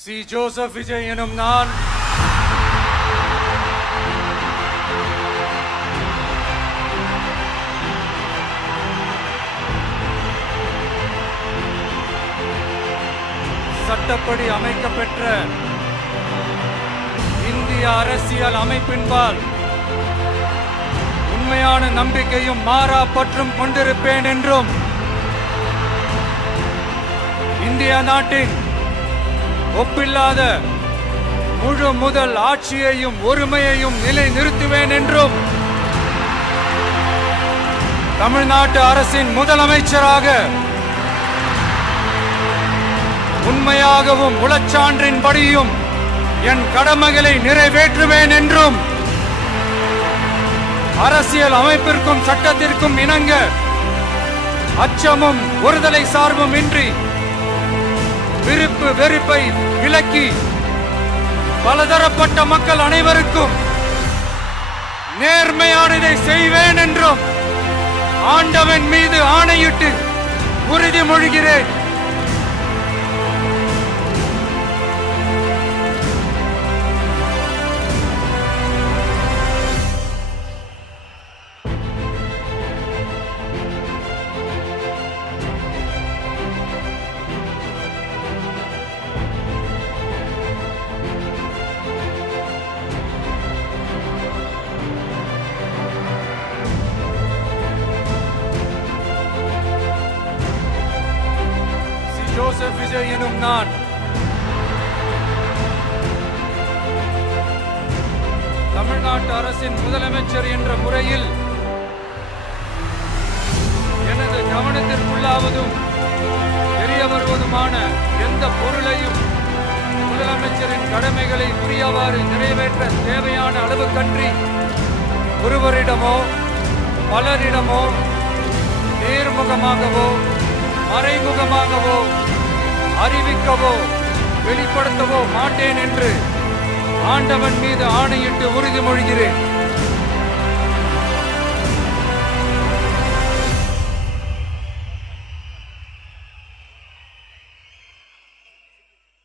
C. Joseph Vijay எனும் நான் சட்டப்படி அமைக்கப்பெற்ற இந்திய அரசியல் அமைப்பின்பால் உண்மையான நம்பிக்கையும் மாறா பற்றும் கொண்டிருப்பேன் என்றும் இந்திய நாட்டின் ஒப்பில்லாத முழு முதல் ஆட்சியையும் ஒருமையையும் நிலை நிறுத்துவேன் என்றும் தமிழ்நாட்டு அரசின் முதலமைச்சராக உண்மையாகவும் உளச்சான்றின்படியும் என் கடமைகளை நிறைவேற்றுவேன் என்றும் அரசியல் அமைப்பிற்கும் சட்டத்திற்கும் இணங்க அச்சமும் ஒருதலை சார்பும் இன்றி விருப்பு வெறுப்பை விலக்கி பலதரப்பட்ட மக்கள் அனைவருக்கும் நேர்மையானதை செய்வேன் என்றும் ஆண்டவன் மீது ஆணையிட்டு உறுதிமொழிகிறேன். ஜோசப் விஜய் எனும் நான் தமிழ்நாட்டு அரசின் முதலமைச்சர் என்ற முறையில் எனது கவனத்திற்குள்ளாவதும் தெரிய வருவதுமான எந்த பொருளையும் முதலமைச்சரின் கடமைகளை உரியவாறு நிறைவேற்ற தேவையான அளவுக்கன்றி ஒருவரிடமோ பலரிடமோ நேர்முகமாகவோ மறைமுகமாகவோ அறிவிக்கவோ வெளிப்படுத்தவோ மாட்டேன் என்று ஆண்டவன் மீது ஆணையிட்டு உறுதிமொழிகிறேன்.